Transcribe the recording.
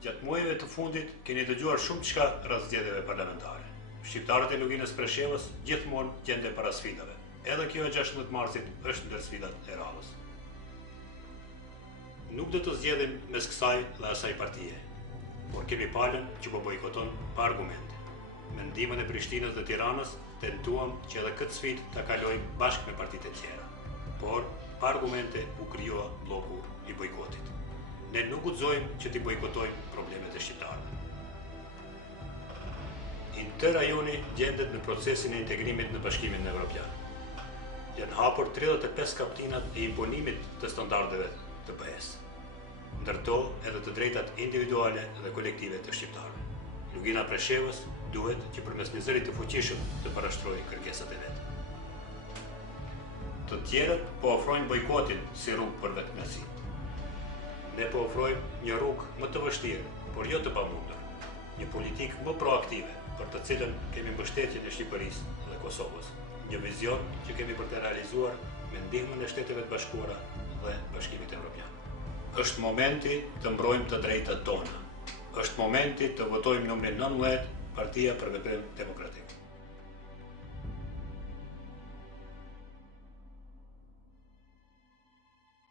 Gjatë muajve të fundit keni dëgjuar shumë çka rreth zgjedhjeve parlamentare. Shqiptarët e Luginës Preshevës gjithmonë gjenden para sfidave. Edhe kjo e 16 marsit është ndër sfidat e radhës. Nuk do të zgjedhim mes kësaj dhe asaj partie, por kemi palën që po bojkoton pa argumente. Me ndihmën e Prishtinës dhe Tiranës tentuam që edhe këtë sfidë ta kalojmë bashkë me partitë e tjera. Por pa argumente u krijua bloku i bojkotit. Ne nuk guxojmë që t'i bojkotojmë problemet e shqiptarëve. Inter rajoni gjendet në procesin e integrimit në Bashkimin Evropian. Janë hapur 35 kaptinat e imponimit të standardeve të BE-s, ndërto edhe të drejtat individuale dhe kolektive të shqiptarëve. Lugina Preshevës duhet që përmes një zëri të fuqishëm të parashtrojë kërkesat e vet. Të tjerët po ofrojnë bojkotin si rrugë për vetmirësi. Ne po ofrojmë një rrugë më të vështirë, por jo të pamundur, një politikë më proaktive, për të cilën kemi mbështetjen e Shqipërisë dhe Kosovës, një vizion që kemi për të realizuar me ndihmën e Shteteve të Bashkuara dhe Bashkimit Evropian. Është momenti të mbrojmë të drejtat tona. Është momenti të votojmë numrin 19, Partia për Veprim Demokratik.